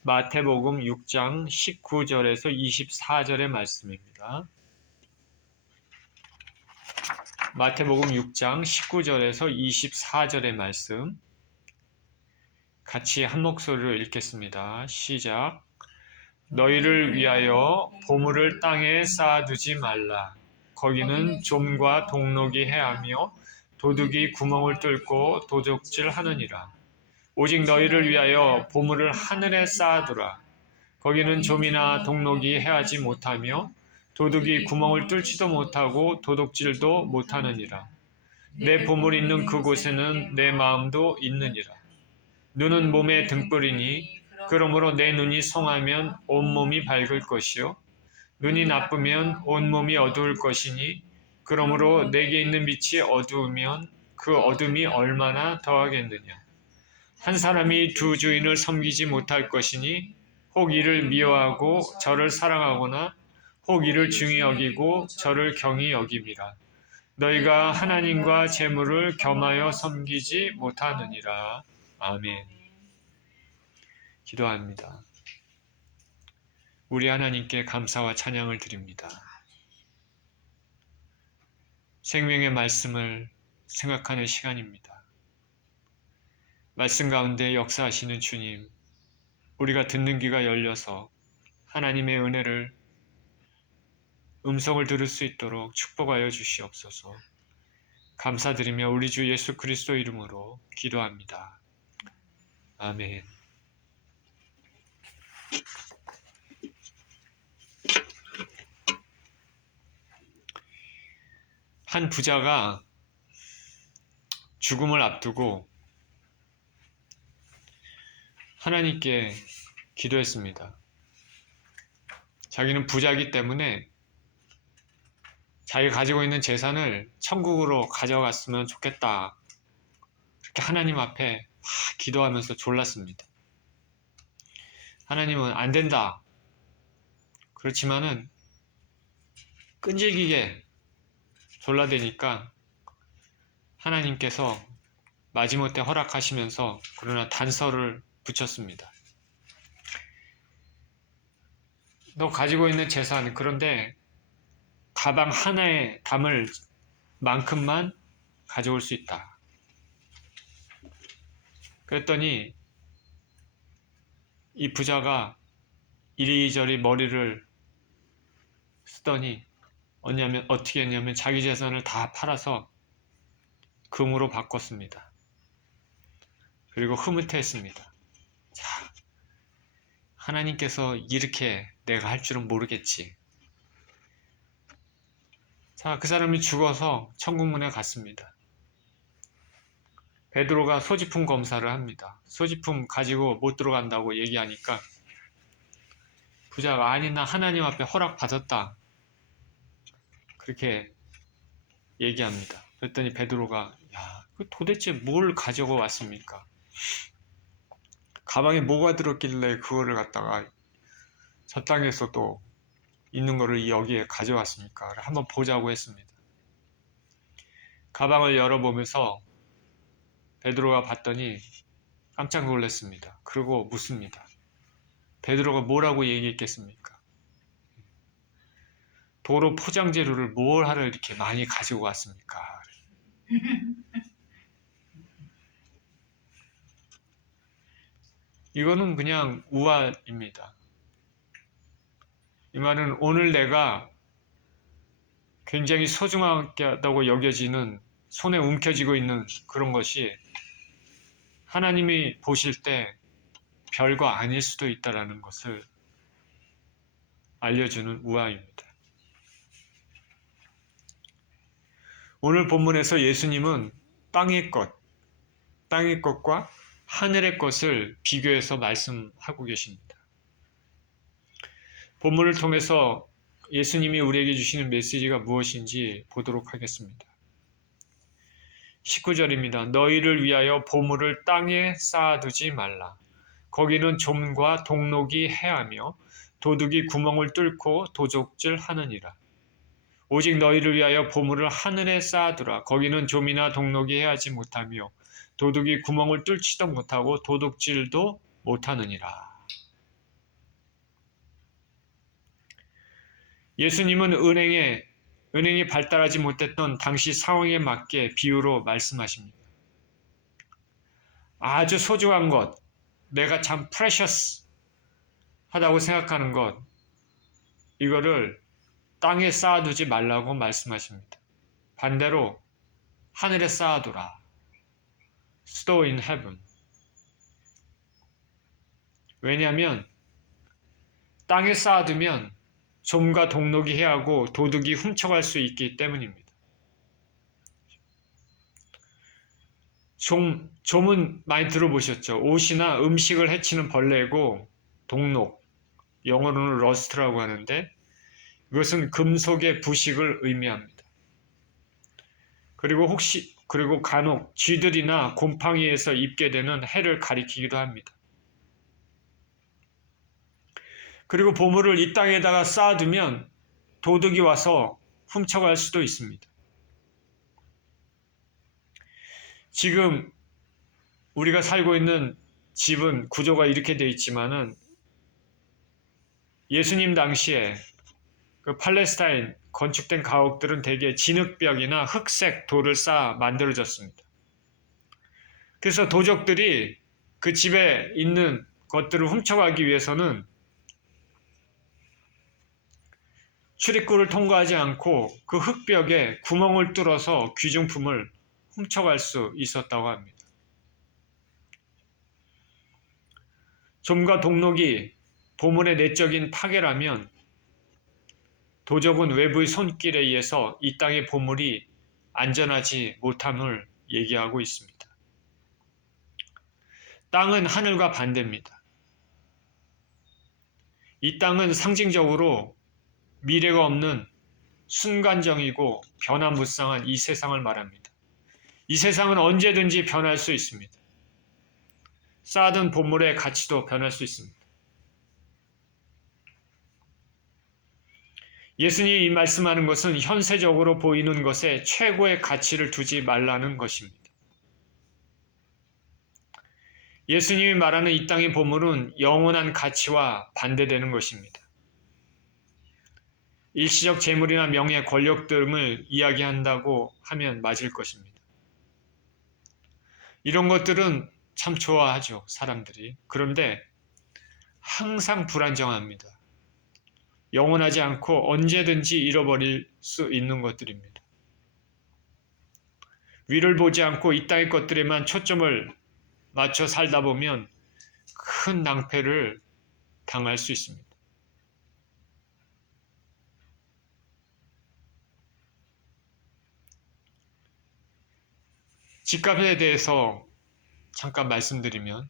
마태복음 6장 19절에서 24절의 말씀입니다. 마태복음 6장 19절에서 24절의 말씀 같이 한 목소리로 읽겠습니다. 시작. 너희를 위하여 보물을 땅에 쌓아두지 말라. 거기는 좀과 동록이 해하며 도둑이 구멍을 뚫고 도적질하느니라. 오직 너희를 위하여 보물을 하늘에 쌓아두라. 거기는 좀이나 동록이 해하지 못하며 도둑이 구멍을 뚫지도 못하고 도둑질도 못하느니라. 내 보물 있는 그곳에는 내 마음도 있느니라. 눈은 몸의 등불이니 그러므로 내 눈이 성하면 온몸이 밝을 것이요 눈이 나쁘면 온몸이 어두울 것이니 그러므로 내게 있는 빛이 어두우면 그 어둠이 얼마나 더하겠느냐. 한 사람이 두 주인을 섬기지 못할 것이니 혹 이를 미워하고 저를 사랑하거나 혹 이를 중히 여기고 저를 경히 여김이라. 너희가 하나님과 재물을 겸하여 섬기지 못하느니라. 아멘. 기도합니다. 우리 하나님께 감사와 찬양을 드립니다. 생명의 말씀을 생각하는 시간입니다. 말씀 가운데 역사하시는 주님, 우리가 듣는 귀가 열려서 하나님의 은혜를 음성을 들을 수 있도록 축복하여 주시옵소서. 감사드리며 우리 주 예수 그리스도 이름으로 기도합니다. 아멘. 한 부자가 죽음을 앞두고 하나님께 기도했습니다. 자기는 부자이기 때문에 자기가 가지고 있는 재산을 천국으로 가져갔으면 좋겠다. 그렇게 하나님 앞에 기도하면서 졸랐습니다. 하나님은 안 된다. 그렇지만은 끈질기게 졸라대니까 하나님께서 마지못해 허락하시면서 그러나 단서를 붙였습니다. 너 가지고 있는 재산, 그런데 가방 하나에 담을 만큼만 가져올 수 있다. 그랬더니 이 부자가 이리저리 머리를 쓰더니 어떻게 했냐면 자기 재산을 다 팔아서 금으로 바꿨습니다. 그리고 흐뭇해했습니다. 자, 하나님께서 이렇게 내가 할 줄은 모르겠지. 자, 그 사람이 죽어서 천국문에 갔습니다. 베드로가 소지품 검사를 합니다. 소지품 가지고 못 들어간다고 얘기하니까 부자가 아니 나 하나님 앞에 허락받았다. 그렇게 얘기합니다. 그랬더니 베드로가 야, 도대체 뭘 가지고 왔습니까? 가방에 뭐가 들었길래 그거를 갖다가 저 땅에서 또 있는 거를 여기에 가져왔습니까? 한번 보자고 했습니다. 가방을 열어보면서 베드로가 봤더니 깜짝 놀랐습니다. 그리고 묻습니다. 베드로가 뭐라고 얘기했겠습니까? 도로 포장 재료를 뭘 하러 이렇게 많이 가지고 왔습니까? 이거는 그냥 우화입니다. 이 말은 오늘 내가 굉장히 소중하다고 여겨지는 손에 움켜쥐고 있는 그런 것이 하나님이 보실 때 별거 아닐 수도 있다는 것을 알려주는 우화입니다. 오늘 본문에서 예수님은 땅의 것과 하늘의 것을 비교해서 말씀하고 계십니다. 본문을 통해서 예수님이 우리에게 주시는 메시지가 무엇인지 보도록 하겠습니다. 19절입니다. 너희를 위하여 보물을 땅에 쌓아두지 말라. 거기는 좀과 동록이 해하며 도둑이 구멍을 뚫고 도적질하느니라. 오직 너희를 위하여 보물을 하늘에 쌓아두라. 거기는 좀이나 동록이 해하지 못하며 도둑이 구멍을 뚫지도 못하고 도둑질도 못하느니라. 예수님은 은행이 발달하지 못했던 당시 상황에 맞게 비유로 말씀하십니다. 아주 소중한 것, 내가 참 프레셔스 하다고 생각하는 것, 이거를 땅에 쌓아두지 말라고 말씀하십니다. 반대로 하늘에 쌓아두라. Store in heaven. 왜냐하면 땅에 쌓아두면 좀과 동록이 해하고 도둑이 훔쳐갈 수 있기 때문입니다. 좀은 많이 들어보셨죠? 옷이나 음식을 해치는 벌레고 동록, 영어로는 러스트라고 하는데 이것은 금속의 부식을 의미합니다. 그리고 간혹 쥐들이나 곰팡이에서 입게 되는 해를 가리키기도 합니다. 그리고 보물을 이 땅에다가 쌓아두면 도둑이 와서 훔쳐갈 수도 있습니다. 지금 우리가 살고 있는 집은 구조가 이렇게 되어 있지만은 예수님 당시에 그 팔레스타인 건축된 가옥들은 대개 진흙벽이나 흑색 돌을 쌓아 만들어졌습니다. 그래서 도적들이 그 집에 있는 것들을 훔쳐가기 위해서는 출입구를 통과하지 않고 그 흙벽에 구멍을 뚫어서 귀중품을 훔쳐갈 수 있었다고 합니다. 좀과 동록이 보물의 내적인 파괴라면 도적은 외부의 손길에 의해서 이 땅의 보물이 안전하지 못함을 얘기하고 있습니다. 땅은 하늘과 반대입니다. 이 땅은 상징적으로 미래가 없는 순간적이고 변화무쌍한 이 세상을 말합니다. 이 세상은 언제든지 변할 수 있습니다. 쌓아둔 보물의 가치도 변할 수 있습니다. 예수님이 말씀하는 것은 현세적으로 보이는 것에 최고의 가치를 두지 말라는 것입니다. 예수님이 말하는 이 땅의 보물은 영원한 가치와 반대되는 것입니다. 일시적 재물이나 명예, 권력 등을 이야기한다고 하면 맞을 것입니다. 이런 것들은 참 좋아하죠, 사람들이. 그런데 항상 불안정합니다. 영원하지 않고 언제든지 잃어버릴 수 있는 것들입니다. 위를 보지 않고 이 땅의 것들에만 초점을 맞춰 살다 보면 큰 낭패를 당할 수 있습니다. 집값에 대해서 잠깐 말씀드리면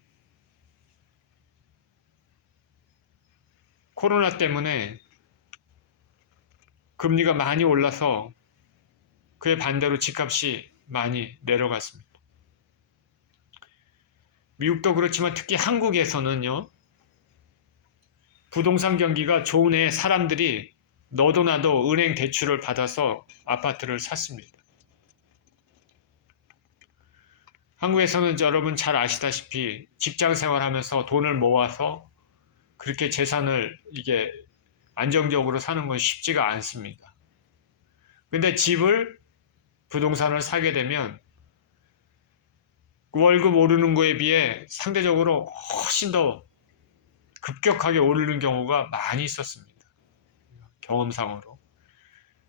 코로나 때문에 금리가 많이 올라서 그에 반대로 집값이 많이 내려갔습니다. 미국도 그렇지만 특히 한국에서는요, 부동산 경기가 좋은 해에 사람들이 너도 나도 은행 대출을 받아서 아파트를 샀습니다. 한국에서는 여러분 잘 아시다시피 직장 생활하면서 돈을 모아서 그렇게 재산을 이게 안정적으로 사는 건 쉽지가 않습니다. 근데 부동산을 사게 되면 월급 오르는 거에 비해 상대적으로 훨씬 더 급격하게 오르는 경우가 많이 있었습니다. 경험상으로.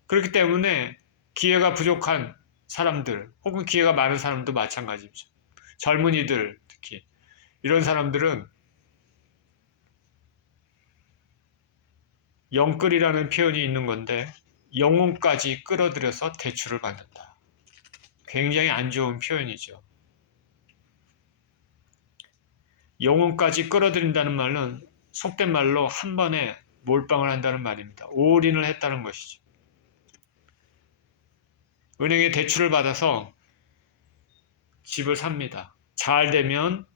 그렇기 때문에 기회가 부족한 사람들 혹은 기회가 많은 사람도 마찬가지죠. 젊은이들 특히 이런 사람들은 영끌이라는 표현이 있는 건데 영혼까지 끌어들여서 대출을 받는다. 굉장히 안 좋은 표현이죠. 영혼까지 끌어들인다는 말은 속된 말로 한 번에 몰빵을 한다는 말입니다. 올인을 했다는 것이죠. 은행에 대출을 받아서 집을 삽니다. 잘 되면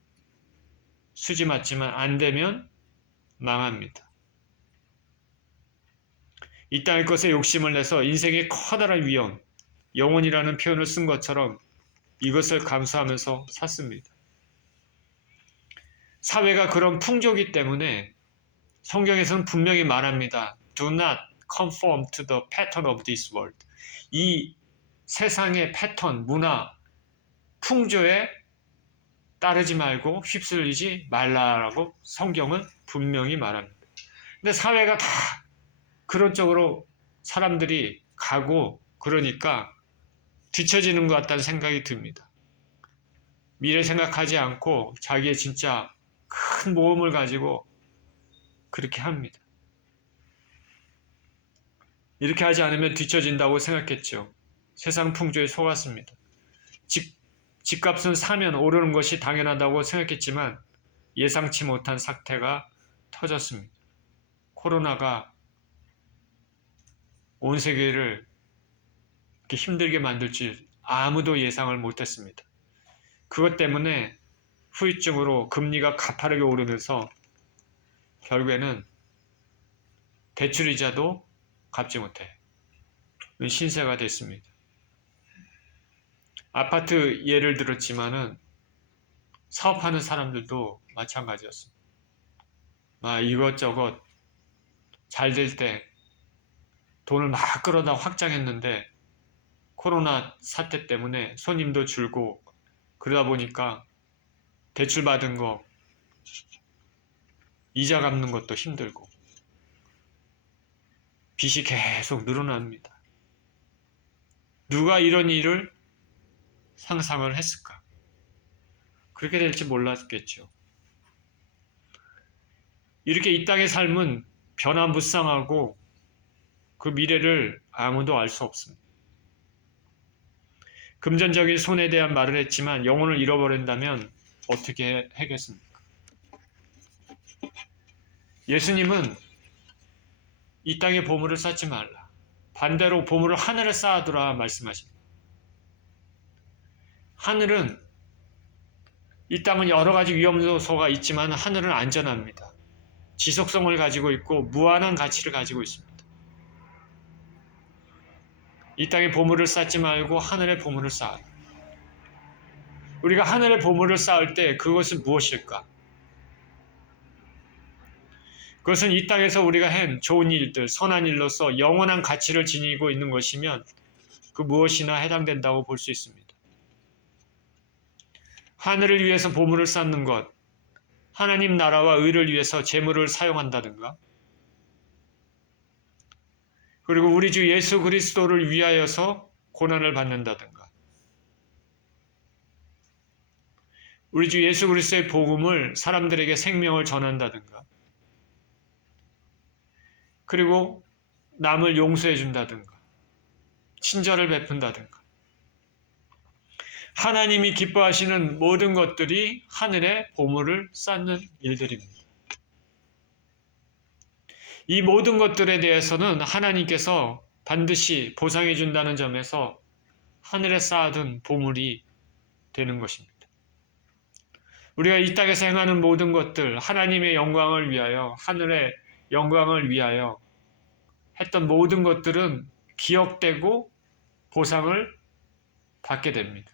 수지 맞지만 안 되면 망합니다. 이 땅의 것에 욕심을 내서 인생의 커다란 위험, 영혼이라는 표현을 쓴 것처럼 이것을 감수하면서 샀습니다. 사회가 그런 풍조기 때문에 성경에서는 분명히 말합니다. Do not conform to the pattern of this world. 이 세상의 패턴, 문화, 풍조에 따르지 말고 휩쓸리지 말라라고 성경은 분명히 말합니다. 근데 사회가 다 그런 쪽으로 사람들이 가고 그러니까 뒤처지는 것 같다는 생각이 듭니다. 미래 생각하지 않고 자기의 진짜 큰 모험을 가지고 그렇게 합니다. 이렇게 하지 않으면 뒤처진다고 생각했죠. 세상 풍조에 속았습니다. 집값은 사면 오르는 것이 당연하다고 생각했지만 예상치 못한 사태가 터졌습니다. 코로나가 온 세계를 이렇게 힘들게 만들 줄 아무도 예상을 못했습니다. 그것 때문에 후유증으로 금리가 가파르게 오르면서 결국에는 대출이자도 갚지 못해 신세가 됐습니다. 아파트 예를 들었지만은 사업하는 사람들도 마찬가지였습니다. 이것저것 잘 될 때 돈을 막 끌어다 확장했는데 코로나 사태 때문에 손님도 줄고 그러다 보니까 대출 받은 거 이자 갚는 것도 힘들고 빚이 계속 늘어납니다. 누가 이런 일을 상상을 했을까? 그렇게 될지 몰랐겠죠. 이렇게 이 땅의 삶은 변화무쌍하고 그 미래를 아무도 알 수 없습니다. 금전적인 손해에 대한 말을 했지만 영혼을 잃어버린다면 어떻게 하겠습니까? 예수님은 이 땅에 보물을 쌓지 말라. 반대로 보물을 하늘에 쌓아두라 말씀하십니다. 하늘은 이 땅은 여러 가지 위험 요소가 있지만 하늘은 안전합니다. 지속성을 가지고 있고 무한한 가치를 가지고 있습니다. 이 땅에 보물을 쌓지 말고 하늘에 보물을 쌓아라. 우리가 하늘에 보물을 쌓을 때 그것은 무엇일까? 그것은 이 땅에서 우리가 한 좋은 일들, 선한 일로서 영원한 가치를 지니고 있는 것이면 그 무엇이나 해당된다고 볼 수 있습니다. 하늘을 위해서 보물을 쌓는 것, 하나님 나라와 의를 위해서 재물을 사용한다든가, 그리고 우리 주 예수 그리스도를 위하여서 고난을 받는다든가, 우리 주 예수 그리스도의 복음을 사람들에게 생명을 전한다든가, 그리고 남을 용서해 준다든가, 친절을 베푼다든가, 하나님이 기뻐하시는 모든 것들이 하늘에 보물을 쌓는 일들입니다. 이 모든 것들에 대해서는 하나님께서 반드시 보상해 준다는 점에서 하늘에 쌓아둔 보물이 되는 것입니다. 우리가 이 땅에서 행하는 모든 것들, 하나님의 영광을 위하여, 하늘의 영광을 위하여 했던 모든 것들은 기억되고 보상을 받게 됩니다.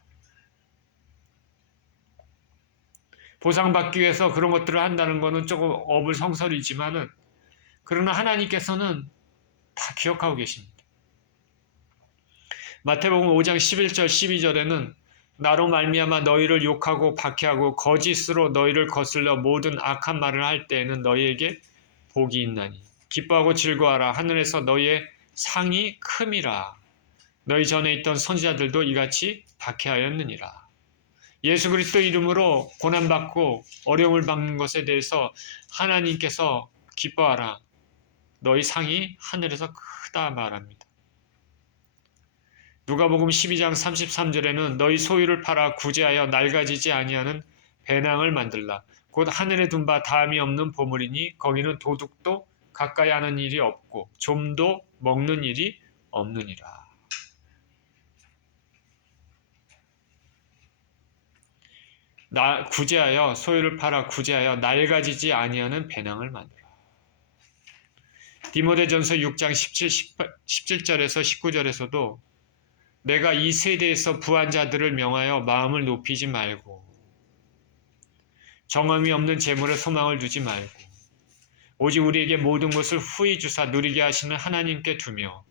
보상받기 위해서 그런 것들을 한다는 것은 조금 어불성설이지만은 그러나 하나님께서는 다 기억하고 계십니다. 마태복음 5장 11절 12절에는 나로 말미암아 너희를 욕하고 박해하고 거짓으로 너희를 거슬려 모든 악한 말을 할 때에는 너희에게 복이 있나니 기뻐하고 즐거워하라. 하늘에서 너희의 상이 큼이라. 너희 전에 있던 선지자들도 이같이 박해하였느니라. 예수 그리스도 이름으로 고난받고 어려움을 받는 것에 대해서 하나님께서 기뻐하라. 너희 상이 하늘에서 크다 말합니다. 누가복음 12장 33절에는 너희 소유를 팔아 구제하여 낡아지지 아니하는 배낭을 만들라. 곧 하늘에 둔 바 다함이 없는 보물이니 거기는 도둑도 가까이 하는 일이 없고 좀도 먹는 일이 없느니라. 구제하여 소유를 팔아 구제하여 낡아지지 아니하는 배낭을 만들라. 디모데전서 6장 17절에서 19절에서도 내가 이 세대에서 부한 자들을 명하여 마음을 높이지 말고 정함이 없는 재물에 소망을 두지 말고 오직 우리에게 모든 것을 후히 주사 누리게 하시는 하나님께 두며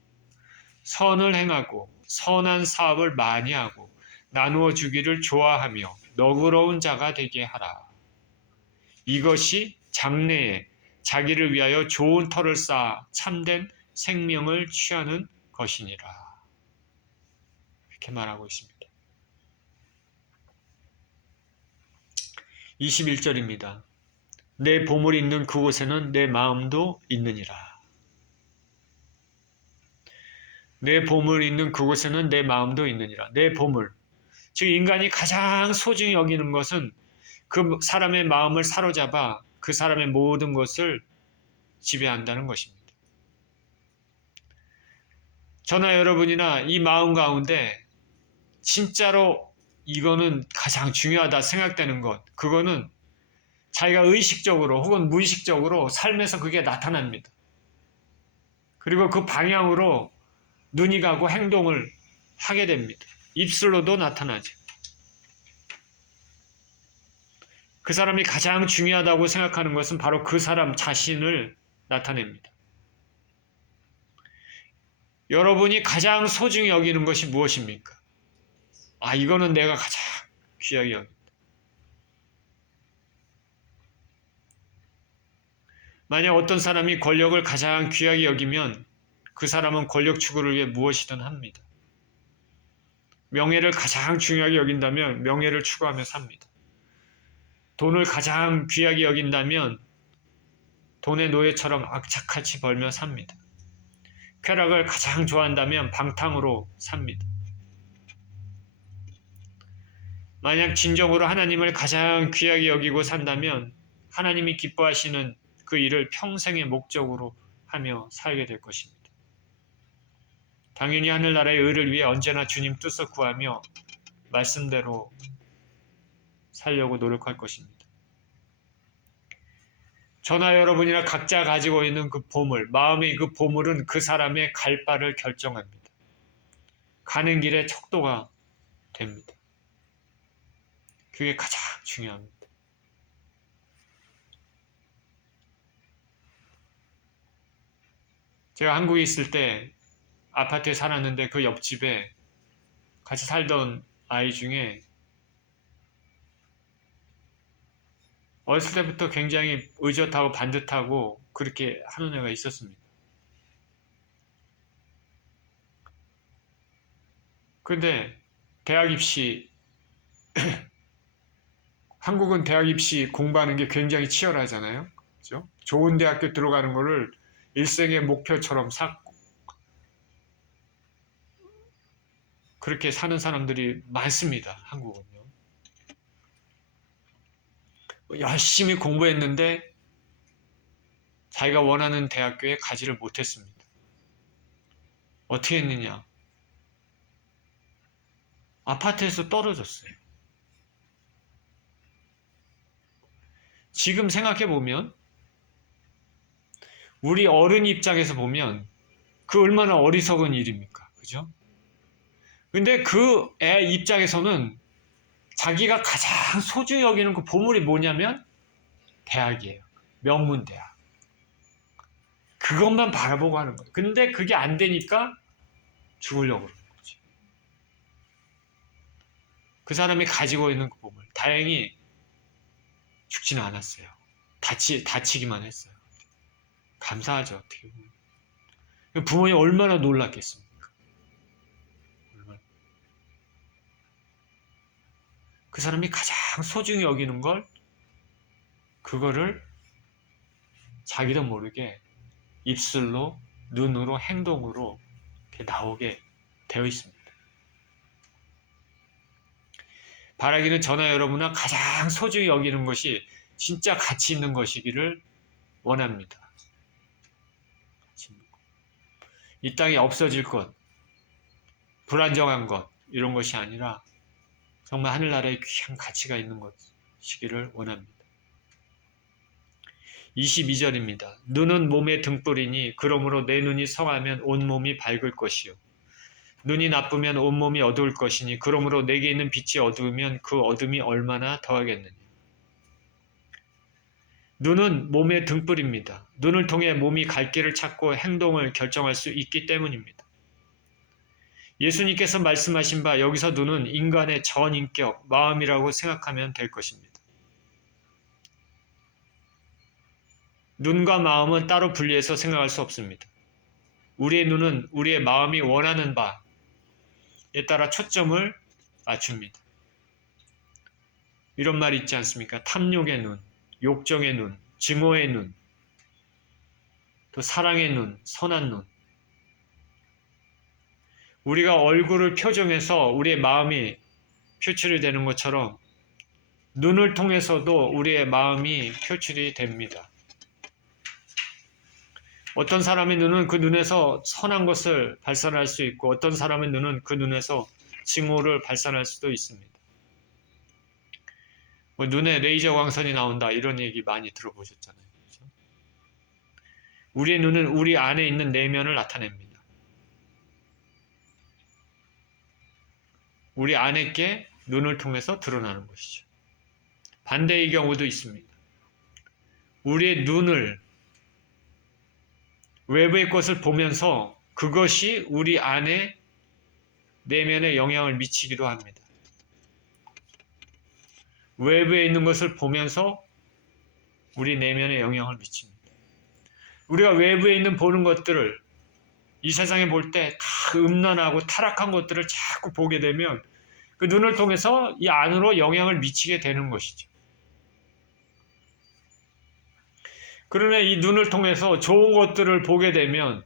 선을 행하고 선한 사업을 많이 하고 나누어 주기를 좋아하며 너그러운 자가 되게 하라. 이것이 장래에 자기를 위하여 좋은 터를 쌓아 참된 생명을 취하는 것이니라. 이렇게 말하고 있습니다. 21절입니다. 내 보물이 있는 그곳에는 내 마음도 있느니라. 내 보물이 있는 그곳에는 내 마음도 있느니라. 내 보물. 즉 인간이 가장 소중히 여기는 것은 그 사람의 마음을 사로잡아 그 사람의 모든 것을 지배한다는 것입니다. 저나 여러분이나 이 마음 가운데 진짜로 이거는 가장 중요하다 생각되는 것, 그거는 자기가 의식적으로 혹은 무의식적으로 삶에서 그게 나타납니다. 그리고 그 방향으로 눈이 가고 행동을 하게 됩니다. 입술로도 나타나죠. 그 사람이 가장 중요하다고 생각하는 것은 바로 그 사람 자신을 나타냅니다. 여러분이 가장 소중히 여기는 것이 무엇입니까? 이거는 내가 가장 귀하게 여긴다. 만약 어떤 사람이 권력을 가장 귀하게 여기면 그 사람은 권력 추구를 위해 무엇이든 합니다. 명예를 가장 중요하게 여긴다면 명예를 추구하며 삽니다. 돈을 가장 귀하게 여긴다면 돈의 노예처럼 악착같이 벌며 삽니다. 쾌락을 가장 좋아한다면 방탕으로 삽니다. 만약 진정으로 하나님을 가장 귀하게 여기고 산다면 하나님이 기뻐하시는 그 일을 평생의 목적으로 하며 살게 될 것입니다. 당연히 하늘나라의 의를 위해 언제나 주님 뜻을 구하며 말씀대로 살려고 노력할 것입니다. 저나 여러분이나 각자 가지고 있는 그 보물, 마음의 그 보물은 그 사람의 갈 바를 결정합니다. 가는 길의 척도가 됩니다. 그게 가장 중요합니다. 제가 한국에 있을 때 아파트에 살았는데 그 옆집에 같이 살던 아이 중에 어렸을 때부터 굉장히 의젓하고 반듯하고 그렇게 하는 애가 있었습니다. 그런데 대학 입시, 한국은 대학 입시 공부하는 게 굉장히 치열하잖아요. 그렇죠? 좋은 대학교 들어가는 거를 일생의 목표처럼 삼고 그렇게 사는 사람들이 많습니다. 한국은요. 열심히 공부했는데 자기가 원하는 대학교에 가지를 못했습니다. 어떻게 했느냐? 아파트에서 떨어졌어요. 지금 생각해보면 우리 어른 입장에서 보면 그 얼마나 어리석은 일입니까? 그죠? 근데 그 애 입장에서는 자기가 가장 소중히 여기는 그 보물이 뭐냐면 대학이에요. 명문대학. 그것만 바라보고 하는 거예요. 근데 그게 안 되니까 죽으려고 그러는 거지. 그 사람이 가지고 있는 그 보물. 다행히 죽지는 않았어요. 다치기만 했어요. 감사하죠, 어떻게 보면. 부모님 얼마나 놀랐겠습니까? 그 사람이 가장 소중히 여기는 걸, 그거를 자기도 모르게 입술로, 눈으로, 행동으로 이렇게 나오게 되어 있습니다. 바라기는 저나 여러분은 가장 소중히 여기는 것이 진짜 가치 있는 것이기를 원합니다. 이 땅에 없어질 것, 불안정한 것, 이런 것이 아니라 정말 하늘나라에 귀한 가치가 있는 것이기를 원합니다. 22절입니다. 눈은 몸의 등불이니 그러므로 내 눈이 성하면 온몸이 밝을 것이요. 눈이 나쁘면 온몸이 어두울 것이니 그러므로 내게 있는 빛이 어두우면 그 어둠이 얼마나 더하겠느냐. 눈은 몸의 등불입니다. 눈을 통해 몸이 갈 길을 찾고 행동을 결정할 수 있기 때문입니다. 예수님께서 말씀하신 바 여기서 눈은 인간의 전인격, 마음이라고 생각하면 될 것입니다. 눈과 마음은 따로 분리해서 생각할 수 없습니다. 우리의 눈은 우리의 마음이 원하는 바에 따라 초점을 맞춥니다. 이런 말이 있지 않습니까? 탐욕의 눈, 욕정의 눈, 증오의 눈, 또 사랑의 눈, 선한 눈. 우리가 얼굴을 표정해서 우리의 마음이 표출이 되는 것처럼 눈을 통해서도 우리의 마음이 표출이 됩니다. 어떤 사람의 눈은 그 눈에서 선한 것을 발산할 수 있고 어떤 사람의 눈은 그 눈에서 증오를 발산할 수도 있습니다. 눈에 레이저 광선이 나온다 이런 얘기 많이 들어보셨잖아요. 그렇죠? 우리의 눈은 우리 안에 있는 내면을 나타냅니다. 우리 안에 게 눈을 통해서 드러나는 것이죠. 반대의 경우도 있습니다. 우리의 눈을 외부의 것을 보면서 그것이 우리 안에 내면에 영향을 미치기도 합니다. 외부에 있는 것을 보면서 우리 내면에 영향을 미칩니다. 우리가 외부에 있는 보는 것들을 이 세상에 볼 때 다 음란하고 타락한 것들을 자꾸 보게 되면 그 눈을 통해서 이 안으로 영향을 미치게 되는 것이죠. 그러나 이 눈을 통해서 좋은 것들을 보게 되면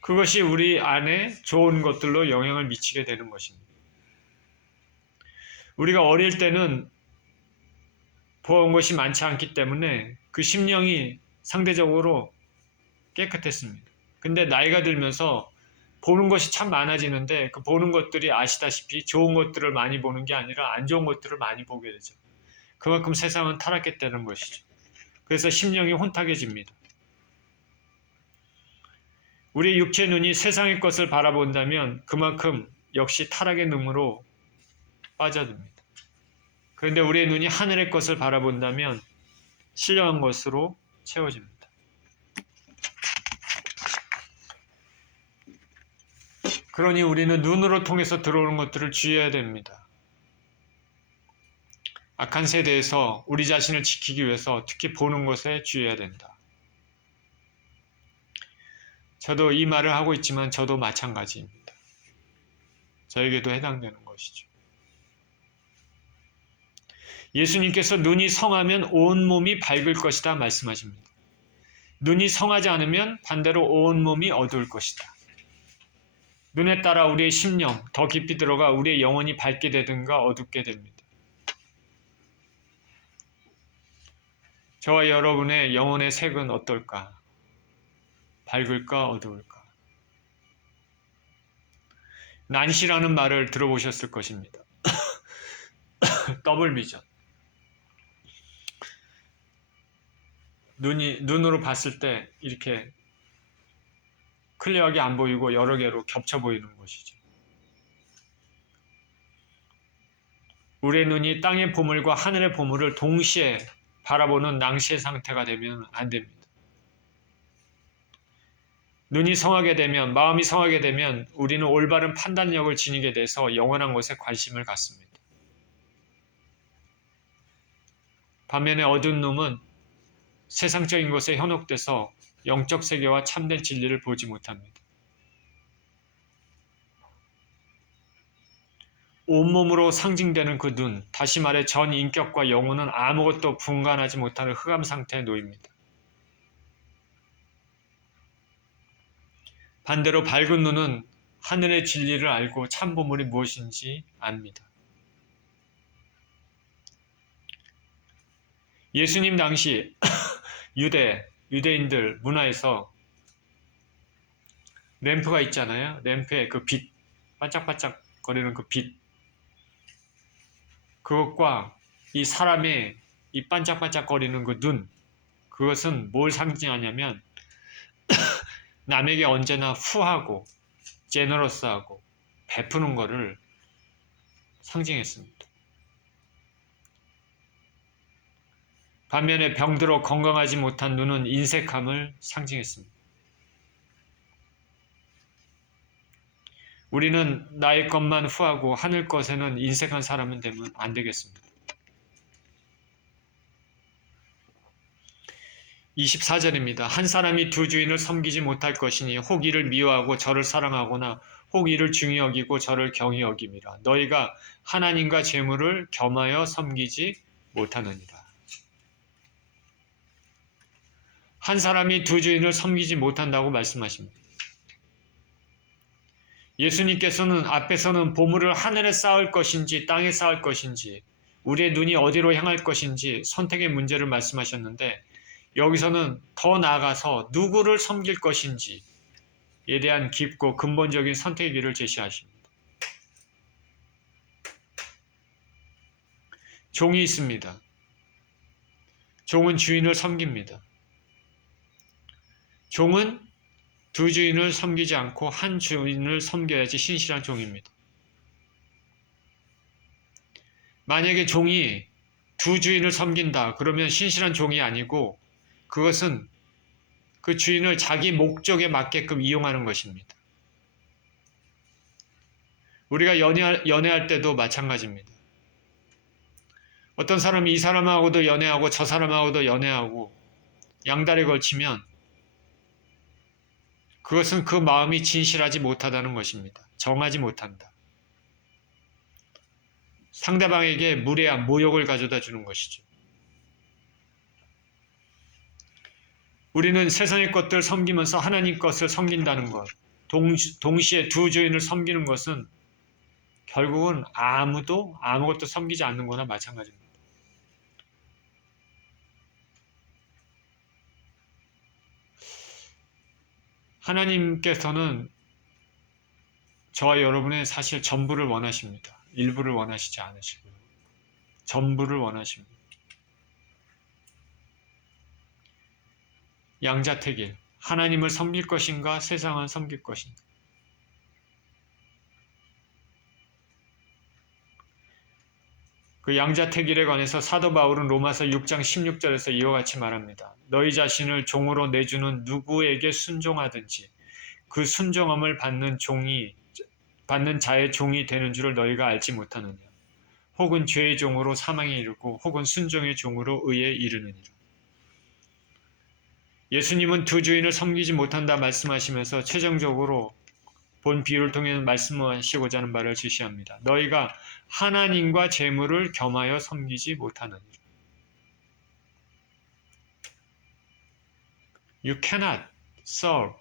그것이 우리 안에 좋은 것들로 영향을 미치게 되는 것입니다. 우리가 어릴 때는 보아온 것이 많지 않기 때문에 그 심령이 상대적으로 깨끗했습니다. 근데 나이가 들면서 보는 것이 참 많아지는데 그 보는 것들이 아시다시피 좋은 것들을 많이 보는 게 아니라 안 좋은 것들을 많이 보게 되죠. 그만큼 세상은 타락했다는 것이죠. 그래서 심령이 혼탁해집니다. 우리의 육체의 눈이 세상의 것을 바라본다면 그만큼 역시 타락의 눈으로 빠져듭니다. 그런데 우리의 눈이 하늘의 것을 바라본다면 신령한 것으로 채워집니다. 그러니 우리는 눈으로 통해서 들어오는 것들을 주의해야 됩니다. 악한 세대에서 우리 자신을 지키기 위해서 특히 보는 것에 주의해야 된다. 저도 이 말을 하고 있지만 저도 마찬가지입니다. 저에게도 해당되는 것이죠. 예수님께서 눈이 성하면 온 몸이 밝을 것이다 말씀하십니다. 눈이 성하지 않으면 반대로 온 몸이 어두울 것이다. 눈에 따라 우리의 심령, 더 깊이 들어가 우리의 영혼이 밝게 되든가 어둡게 됩니다. 저와 여러분의 영혼의 색은 어떨까? 밝을까? 어두울까? 난시라는 말을 들어보셨을 것입니다. 더블 비전. 눈으로 봤을 때 이렇게 클리어하게 안 보이고 여러 개로 겹쳐 보이는 것이죠. 우리의 눈이 땅의 보물과 하늘의 보물을 동시에 바라보는 낭시의 상태가 되면 안 됩니다. 눈이 성하게 되면, 마음이 성하게 되면 우리는 올바른 판단력을 지니게 돼서 영원한 것에 관심을 갖습니다. 반면에 어두운 눈은 세상적인 것에 현혹돼서 영적 세계와 참된 진리를 보지 못합니다. 온몸으로 상징되는 그 눈, 다시 말해 전 인격과 영혼은 아무것도 분간하지 못하는 흑암 상태에 놓입니다. 반대로 밝은 눈은 하늘의 진리를 알고 참 보물이 무엇인지 압니다. 예수님 당시 유대인들 문화에서 램프가 있잖아요. 램프에 그 빛, 반짝반짝 거리는 그 빛. 그것과 이 사람의 이 반짝반짝 거리는 그 눈, 그것은 뭘 상징하냐면 남에게 언제나 후하고 제너러스하고 베푸는 것을 상징했습니다. 반면에 병들어 건강하지 못한 눈은 인색함을 상징했습니다. 우리는 나의 것만 후하고 하늘 것에는 인색한 사람은 되면 안 되겠습니다. 24절입니다. 한 사람이 두 주인을 섬기지 못할 것이니 혹 이를 미워하고 저를 사랑하거나 혹 이를 중히 여기고 저를 경히 여김이라. 너희가 하나님과 재물을 겸하여 섬기지 못하느니라. 한 사람이 두 주인을 섬기지 못한다고 말씀하십니다. 예수님께서는 앞에서는 보물을 하늘에 쌓을 것인지 땅에 쌓을 것인지 우리의 눈이 어디로 향할 것인지 선택의 문제를 말씀하셨는데 여기서는 더 나아가서 누구를 섬길 것인지에 대한 깊고 근본적인 선택의 길을 제시하십니다. 종이 있습니다. 종은 주인을 섬깁니다. 종은 두 주인을 섬기지 않고 한 주인을 섬겨야지 신실한 종입니다. 만약에 종이 두 주인을 섬긴다 그러면 신실한 종이 아니고 그것은 그 주인을 자기 목적에 맞게끔 이용하는 것입니다. 우리가 연애할 때도 마찬가지입니다. 어떤 사람이 이 사람하고도 연애하고 저 사람하고도 연애하고 양다리 걸치면 그것은 그 마음이 진실하지 못하다는 것입니다. 정하지 못한다. 상대방에게 무례한 모욕을 가져다 주는 것이죠. 우리는 세상의 것들 섬기면서 하나님 것을 섬긴다는 것, 동시에 두 주인을 섬기는 것은 결국은 아무것도 섬기지 않는 거나 마찬가지입니다. 하나님께서는 저와 여러분의 사실 전부를 원하십니다. 일부를 원하시지 않으시고요. 전부를 원하십니다. 양자택일, 하나님을 섬길 것인가 세상을 섬길 것인가. 그 양자택일에 관해서 사도 바울은 로마서 6장 16절에서 이와 같이 말합니다. 너희 자신을 종으로 내주는 누구에게 순종하든지 그 순종함을 받는 자의 종이 되는 줄을 너희가 알지 못하느냐. 혹은 죄의 종으로 사망에 이르고 혹은 순종의 종으로 의에 이르느니라. 예수님은 두 주인을 섬기지 못한다 말씀하시면서 최종적으로 본 비유를 통해 말씀하시고자 하는 말을 지시합니다. 너희가 하나님과 재물을 겸하여 섬기지 못하느니라. You cannot serve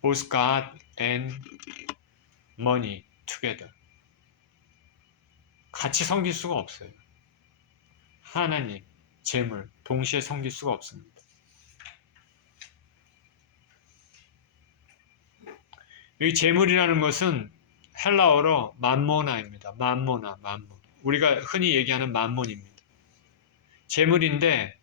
both God and money together. 같이 섬길 수가 없어요. 하나님, 재물, 동시에 섬길 수가 없습니다. 이 재물이라는 것은 헬라어로 맘모나입니다. 맘모나. 우리가 흔히 얘기하는 맘몬입니다. 재물인데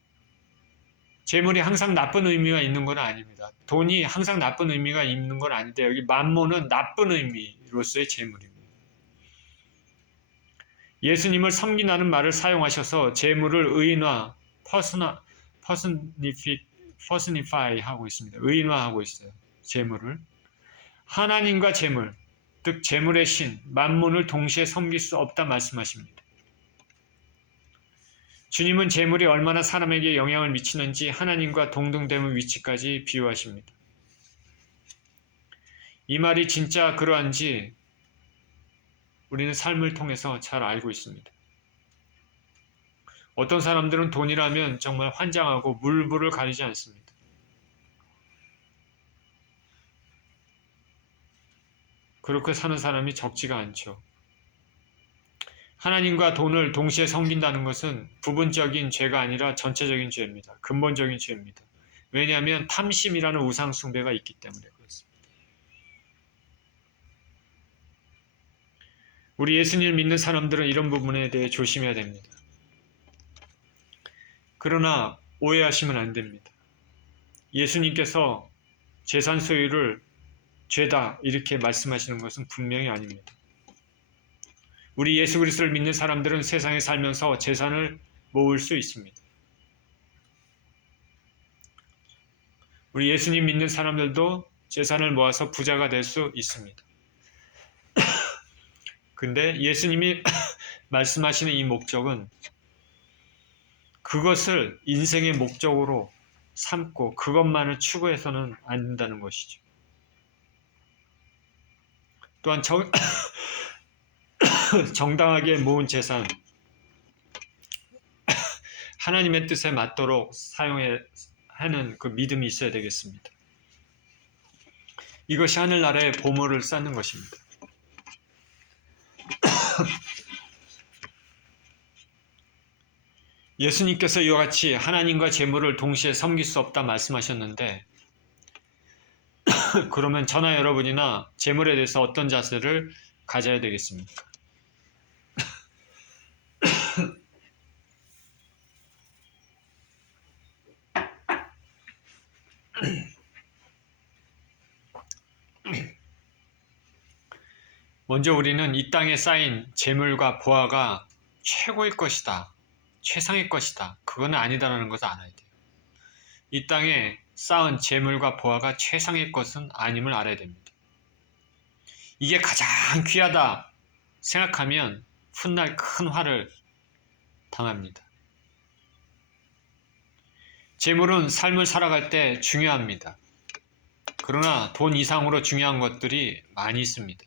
재물이 항상 나쁜 의미가 있는 건 아닙니다. 돈이 항상 나쁜 의미가 있는 건 아닌데 여기 맘몬은 나쁜 의미로서의 재물입니다. 예수님을 섬긴다는 말을 사용하셔서 재물을 의인화, 퍼스니파이 하고 있습니다. 의인화하고 있어요. 재물을. 하나님과 재물, 즉 재물의 신, 만몬을 동시에 섬길 수 없다 말씀하십니다. 주님은 재물이 얼마나 사람에게 영향을 미치는지 하나님과 동등되는 위치까지 비유하십니다. 이 말이 진짜 그러한지 우리는 삶을 통해서 잘 알고 있습니다. 어떤 사람들은 돈이라면 정말 환장하고 물불을 가리지 않습니다. 그렇게 사는 사람이 적지가 않죠. 하나님과 돈을 동시에 섬긴다는 것은 부분적인 죄가 아니라 전체적인 죄입니다. 근본적인 죄입니다. 왜냐하면 탐심이라는 우상 숭배가 있기 때문에 그렇습니다. 우리 예수님을 믿는 사람들은 이런 부분에 대해 조심해야 됩니다. 그러나 오해하시면 안 됩니다. 예수님께서 재산 소유를 죄다 이렇게 말씀하시는 것은 분명히 아닙니다. 우리 예수 그리스도를 믿는 사람들은 세상에 살면서 재산을 모을 수 있습니다. 우리 예수님 믿는 사람들도 재산을 모아서 부자가 될 수 있습니다. 근데 예수님이 말씀하시는 이 목적은 그것을 인생의 목적으로 삼고 그것만을 추구해서는 안 된다는 것이죠. 또한 정당하게 모은 재산, 하나님의 뜻에 맞도록 사용해야 하는 그 믿음이 있어야 되겠습니다. 이것이 하늘나라의 보물을 쌓는 것입니다. 예수님께서 이와 같이 하나님과 재물을 동시에 섬길 수 없다 말씀하셨는데 그러면 저나 여러분이나 재물에 대해서 어떤 자세를 가져야 되겠습니까? 먼저 우리는 이 땅에 쌓인 재물과 보화가 최고의 것이다, 최상의 것이다, 그건 아니다라는 것을 알아야 돼요. 이 땅에 쌓은 재물과 보화가 최상의 것은 아님을 알아야 됩니다. 이게 가장 귀하다 생각하면 훗날 큰 화를 당합니다. 재물은 삶을 살아갈 때 중요합니다. 그러나 돈 이상으로 중요한 것들이 많이 있습니다.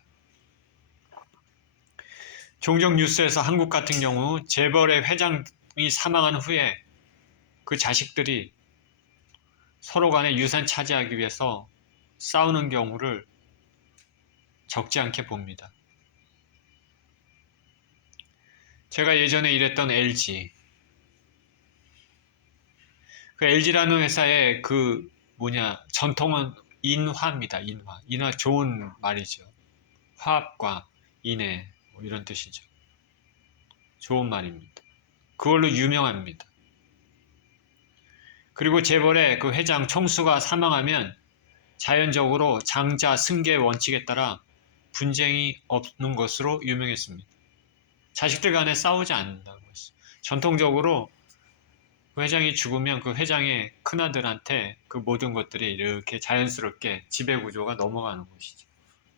종종 뉴스에서 한국 같은 경우 재벌의 회장이 사망한 후에 그 자식들이 서로 간에 유산 차지하기 위해서 싸우는 경우를 적지 않게 봅니다. 제가 예전에 일했던 LG, 그 LG라는 회사의 전통은 인화입니다. 인화 좋은 말이죠. 화합과 인해 이런 뜻이죠. 좋은 말입니다. 그걸로 유명합니다. 그리고 재벌의 그 회장 총수가 사망하면 자연적으로 장자 승계 원칙에 따라 분쟁이 없는 것으로 유명했습니다. 자식들 간에 싸우지 않는다는 것이죠. 전통적으로 그 회장이 죽으면 그 회장의 큰아들한테 그 모든 것들이 이렇게 자연스럽게 지배구조가 넘어가는 것이죠.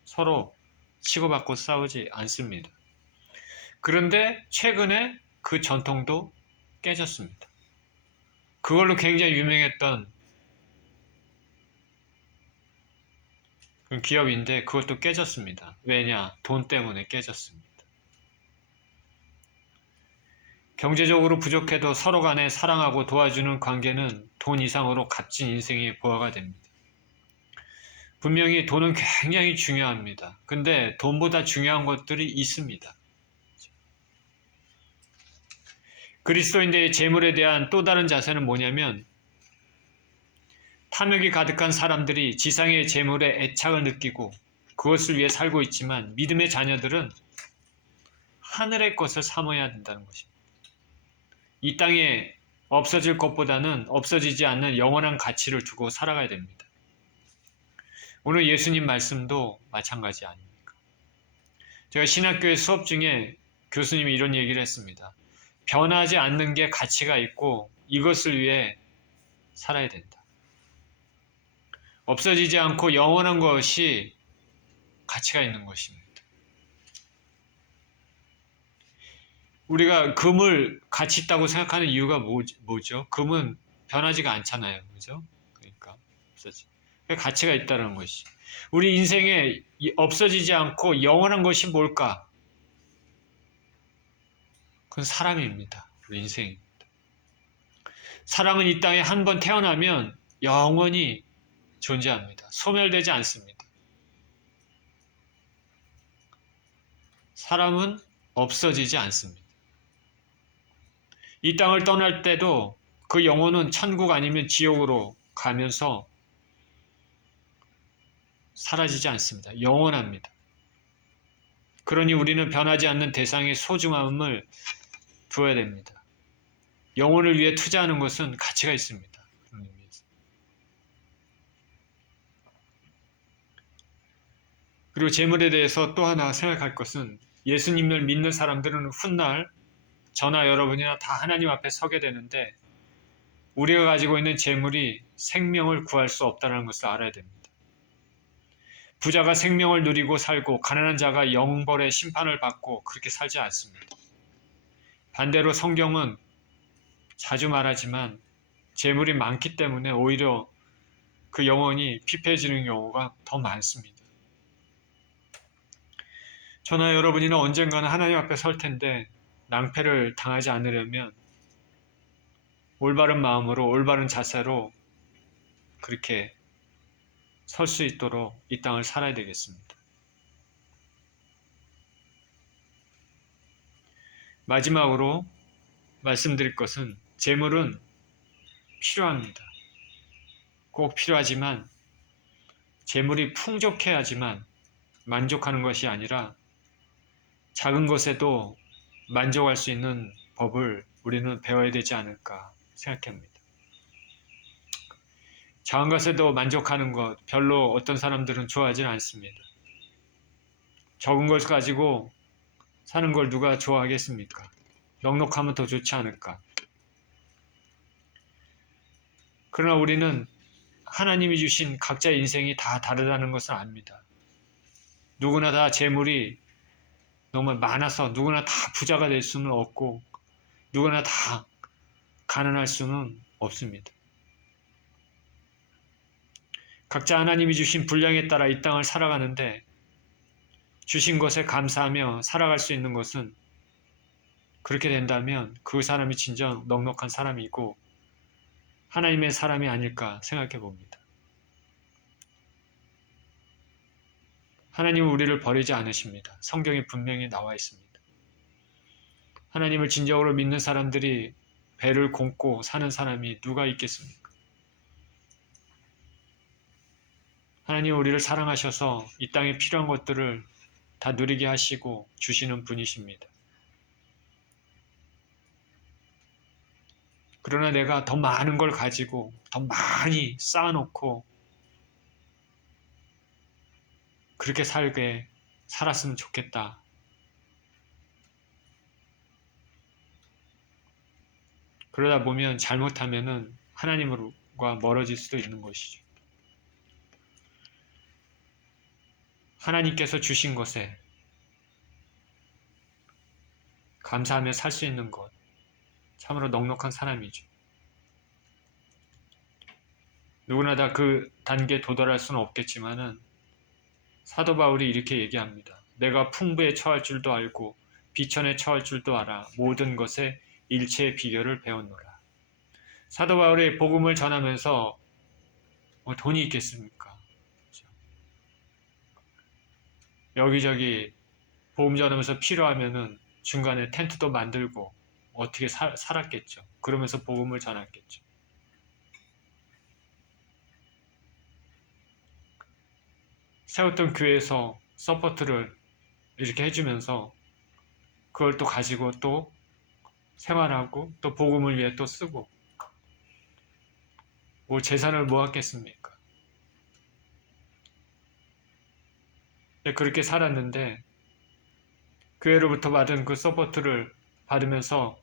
서로 치고받고 싸우지 않습니다. 그런데 최근에 그 전통도 깨졌습니다. 그걸로 굉장히 유명했던 기업인데 그것도 깨졌습니다. 왜냐? 돈 때문에 깨졌습니다. 경제적으로 부족해도 서로 간에 사랑하고 도와주는 관계는 돈 이상으로 값진 인생의 보화가 됩니다. 분명히 돈은 굉장히 중요합니다. 근데 돈보다 중요한 것들이 있습니다. 그리스도인들의 재물에 대한 또 다른 자세는 뭐냐면 탐욕이 가득한 사람들이 지상의 재물에 애착을 느끼고 그것을 위해 살고 있지만 믿음의 자녀들은 하늘의 것을 삼아야 된다는 것입니다. 이 땅에 없어질 것보다는 없어지지 않는 영원한 가치를 두고 살아가야 됩니다. 오늘 예수님 말씀도 마찬가지 아닙니까? 제가 신학교의 수업 중에 교수님이 이런 얘기를 했습니다. 변하지 않는 게 가치가 있고 이것을 위해 살아야 된다. 없어지지 않고 영원한 것이 가치가 있는 것입니다. 우리가 금을 가치 있다고 생각하는 이유가 뭐죠? 금은 변하지가 않잖아요. 그죠? 그러니까 없어지. 가치가 있다는 것이. 우리 인생에 없어지지 않고 영원한 것이 뭘까? 그건 사랑입니다. 우리 인생입니다. 사랑은 이 땅에 한 번 태어나면 영원히 존재합니다. 소멸되지 않습니다. 사람은 없어지지 않습니다. 이 땅을 떠날 때도 그 영혼은 천국 아니면 지옥으로 가면서 사라지지 않습니다. 영원합니다. 그러니 우리는 변하지 않는 대상의 소중함을 두어야 됩니다. 영혼을 위해 투자하는 것은 가치가 있습니다. 그런 의미에서. 그리고 재물에 대해서 또 하나 생각할 것은 예수님을 믿는 사람들은 훗날 저나 여러분이나 다 하나님 앞에 서게 되는데 우리가 가지고 있는 재물이 생명을 구할 수 없다는 것을 알아야 됩니다. 부자가 생명을 누리고 살고 가난한 자가 영벌의 심판을 받고 그렇게 살지 않습니다. 반대로 성경은 자주 말하지만 재물이 많기 때문에 오히려 그 영혼이 피폐해지는 경우가 더 많습니다. 저나 여러분이나 언젠가는 하나님 앞에 설 텐데 낭패를 당하지 않으려면 올바른 마음으로 올바른 자세로 그렇게 설 수 있도록 이 땅을 살아야 되겠습니다. 마지막으로 말씀드릴 것은 재물은 필요합니다. 꼭 필요하지만 재물이 풍족해야지만 만족하는 것이 아니라 작은 것에도 만족할 수 있는 법을 우리는 배워야 되지 않을까 생각합니다. 작은 것에도 만족하는 것 별로 어떤 사람들은 좋아하지 않습니다. 적은 것 가지고 사는 걸 누가 좋아하겠습니까? 넉넉하면 더 좋지 않을까? 그러나 우리는 하나님이 주신 각자의 인생이 다 다르다는 것을 압니다. 누구나 다 재물이 너무 많아서 누구나 다 부자가 될 수는 없고 누구나 다 가난할 수는 없습니다. 각자 하나님이 주신 분량에 따라 이 땅을 살아가는데 주신 것에 감사하며 살아갈 수 있는 것은 그렇게 된다면 그 사람이 진정 넉넉한 사람이고 하나님의 사람이 아닐까 생각해 봅니다. 하나님은 우리를 버리지 않으십니다. 성경에 분명히 나와 있습니다. 하나님을 진정으로 믿는 사람들이 배를 곪고 사는 사람이 누가 있겠습니까? 하나님 우리를 사랑하셔서 이 땅에 필요한 것들을 다 누리게 하시고 주시는 분이십니다. 그러나 내가 더 많은 걸 가지고 더 많이 쌓아놓고 그렇게 살았으면 좋겠다. 그러다 보면 잘못하면은 하나님과 멀어질 수도 있는 것이죠. 하나님께서 주신 것에 감사하며 살 수 있는 것, 참으로 넉넉한 사람이죠. 누구나 다 그 단계에 도달할 수는 없겠지만은 사도 바울이 이렇게 얘기합니다. 내가 풍부에 처할 줄도 알고 비천에 처할 줄도 알아 모든 것에 일체의 비결을 배웠노라. 사도 바울이 복음을 전하면서 돈이 있겠습니까? 그렇죠? 여기저기 복음 전하면서 필요하면은 중간에 텐트도 만들고 어떻게 살았겠죠. 그러면서 복음을 전했겠죠. 세웠던 교회에서 서포트를 이렇게 해주면서 그걸 또 가지고 또 생활하고 또 복음을 위해 또 쓰고 뭐 재산을 모았겠습니까? 그렇게 살았는데 교회로부터 받은 그 서포트를 받으면서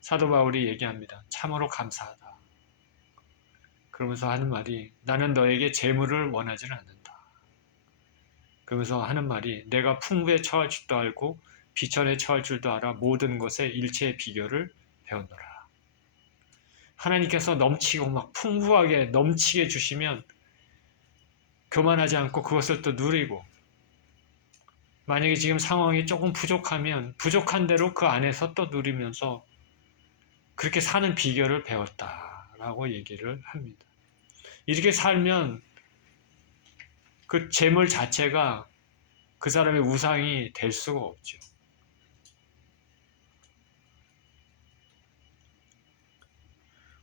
사도 바울이 얘기합니다. 참으로 감사하다. 그러면서 하는 말이 나는 너에게 재물을 원하지는 않는다. 그러면서 하는 말이 내가 풍부에 처할 줄도 알고 비천에 처할 줄도 알아 모든 것에 일체의 비결을 배웠노라. 하나님께서 넘치고 막 풍부하게 넘치게 주시면 교만하지 않고 그것을 또 누리고 만약에 지금 상황이 조금 부족하면 부족한 대로 그 안에서 또 누리면서 그렇게 사는 비결을 배웠다라고 얘기를 합니다. 이렇게 살면 그 재물 자체가 그 사람의 우상이 될 수가 없죠.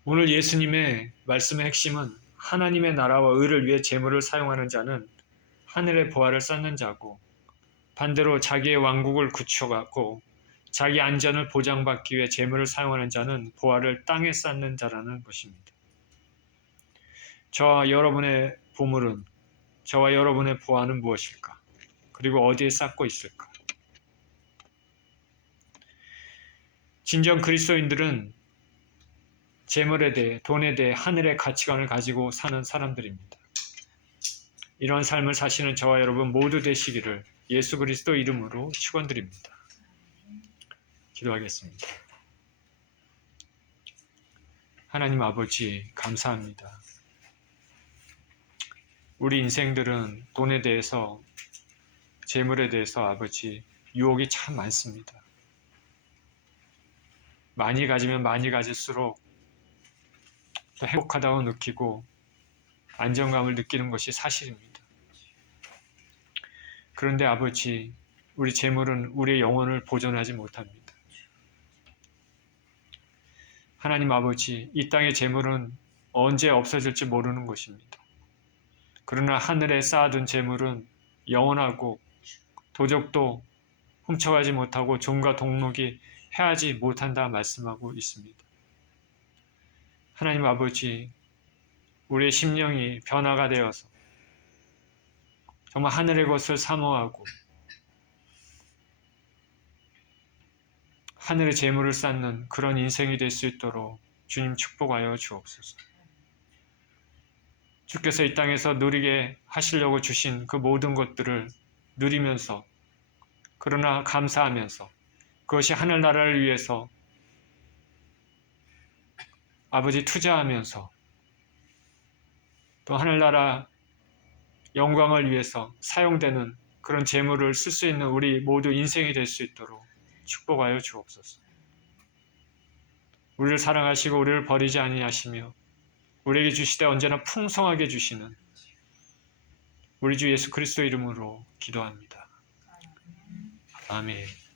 오늘 예수님의 말씀의 핵심은 하나님의 나라와 의를 위해 재물을 사용하는 자는 하늘의 보화를 쌓는 자고 반대로 자기의 왕국을 구축하고 자기 안전을 보장받기 위해 재물을 사용하는 자는 보화를 땅에 쌓는 자라는 것입니다. 저와 여러분의 보물은 저와 여러분의 보화는 무엇일까? 그리고 어디에 쌓고 있을까? 진정 그리스도인들은 재물에 대해, 돈에 대해 하늘의 가치관을 가지고 사는 사람들입니다. 이런 삶을 사시는 저와 여러분 모두 되시기를 예수 그리스도 이름으로 축원드립니다. 기도하겠습니다. 하나님 아버지 감사합니다. 우리 인생들은 돈에 대해서, 재물에 대해서 아버지 유혹이 참 많습니다. 많이 가지면 많이 가질수록 또 행복하다고 느끼고 안정감을 느끼는 것이 사실입니다. 그런데 아버지, 우리 재물은 우리의 영혼을 보존하지 못합니다. 하나님 아버지, 이 땅의 재물은 언제 없어질지 모르는 것입니다. 그러나 하늘에 쌓아둔 재물은 영원하고 도적도 훔쳐가지 못하고 종과 동록이 해하지 못한다 말씀하고 있습니다. 하나님 아버지, 우리의 심령이 변화가 되어서 정말 하늘의 것을 사모하고 하늘의 재물을 쌓는 그런 인생이 될 수 있도록 주님 축복하여 주옵소서. 주께서 이 땅에서 누리게 하시려고 주신 그 모든 것들을 누리면서, 그러나 감사하면서, 그것이 하늘나라를 위해서 아버지 투자하면서 또 하늘나라 영광을 위해서 사용되는 그런 재물을 쓸 수 있는 우리 모두 인생이 될 수 있도록 축복하여 주옵소서. 우리를 사랑하시고 우리를 버리지 아니하시며 우리에게 주시되 언제나 풍성하게 주시는 우리 주 예수 그리스도 이름으로 기도합니다. 아멘.